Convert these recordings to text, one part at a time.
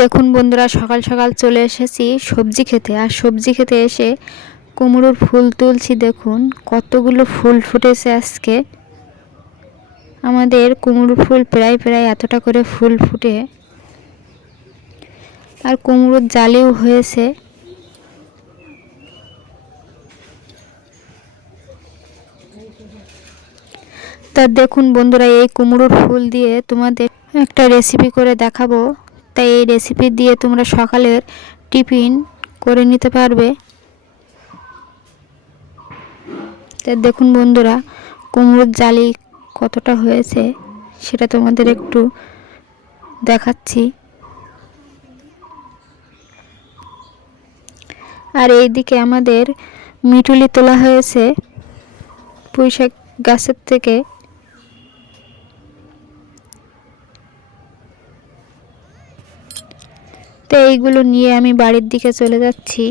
দেখুন বন্ধুরা, সকাল সকাল চলে এসেছি সবজি খেতে। আর সবজি খেতে এসে কুমড়োর ফুল তুলছি দেখুন, কতগুলো ফুল ফুটেছে আজকে। আমাদের কুমড়ো ফুল প্রায় প্রায় এতটা করে ফুল ফুটে। আর কুমড়োর জালেও হয়েছে। তা দেখুন বন্ধুরা, এই কুমড়োর ফুল দিয়ে তোমাদের একটা রেসিপি করে দেখাবো। তাই এই রেসিপি দিয়ে তোমরা সকালের টিফিন করে নিতে পারবে। তা দেখুন বন্ধুরা, কুমড়োর জালি কতটা হয়েছে সেটা তোমাদের একটু দেখাচ্ছি। আর এইদিকে আমাদের মিটুলি তোলা হয়েছে পুঁইশাক গাছের থেকে। তো এইগুলো নিয়ে আমি বাড়ির দিকে চলে যাচ্ছি।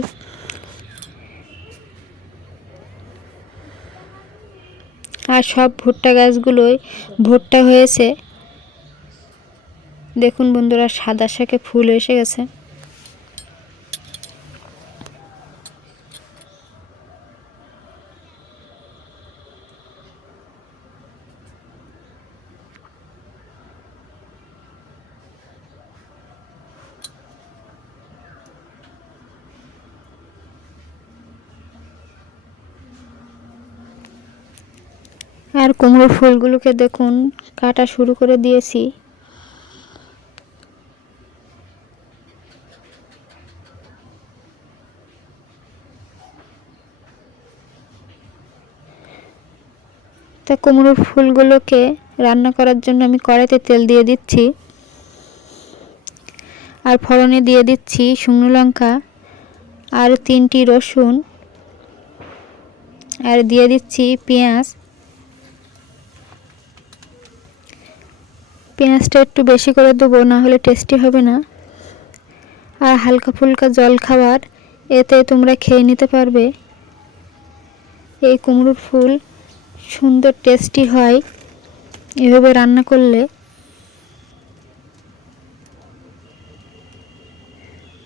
আর সব ভুট্টা গাছগুলোই ভুট্টা হয়েছে। দেখুন বন্ধুরা, সাদা শাকে ফুল এসে গেছে। আর কুমড়োর ফুলগুলোকে দেখুন, কাটা শুরু করে দিয়েছি। তা কুমড়োর ফুলগুলোকে রান্না করার জন্য আমি কড়াইতে তেল দিয়ে দিচ্ছি। আর ফোড়নে দিয়ে দিচ্ছি শুকনো লঙ্কা আর তিনটি রসুন। আর দিয়ে দিচ্ছি পেঁয়াজ। পেঁয়াজটা একটু বেশি করে দেবো না হলে টেস্টি হবে না। আর হালকা ফুলকা জল খাবার, এতে তোমরা খেয়ে নিতে পারবে। এই কুমড়োর ফুল সুন্দর টেস্টি হয়, এভাবে রান্না করলে।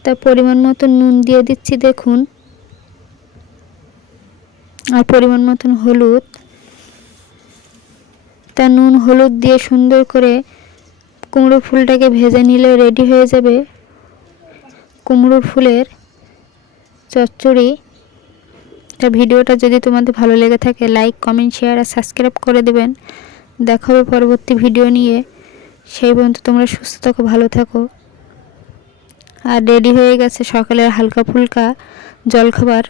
তা পরিমাণ মতো নুন দিয়ে দিচ্ছি, দেখুন। আর পরিমাণ মতন হলুদ। তা নুন হলুদ দিয়ে সুন্দর করে কুমড়ো ফুলটাকে ভেজে নিলে রেডি হয়ে যাবে। কুমড়ো ফুলের চচ্চড়ি। তা ভিডিওটা যদি তোমাদের ভালো লেগে থাকে লাইক কমেন্ট শেয়ার আর সাবস্ক্রাইব করে দেবেন। দেখা হবে পরবর্তী ভিডিও নিয়ে। সেই পর্যন্ত তোমরা সুস্থ থাকো, ভালো থাকো। আর রেডি হয়ে গেছে সকালের হালকা ফুলকা জলখাবার।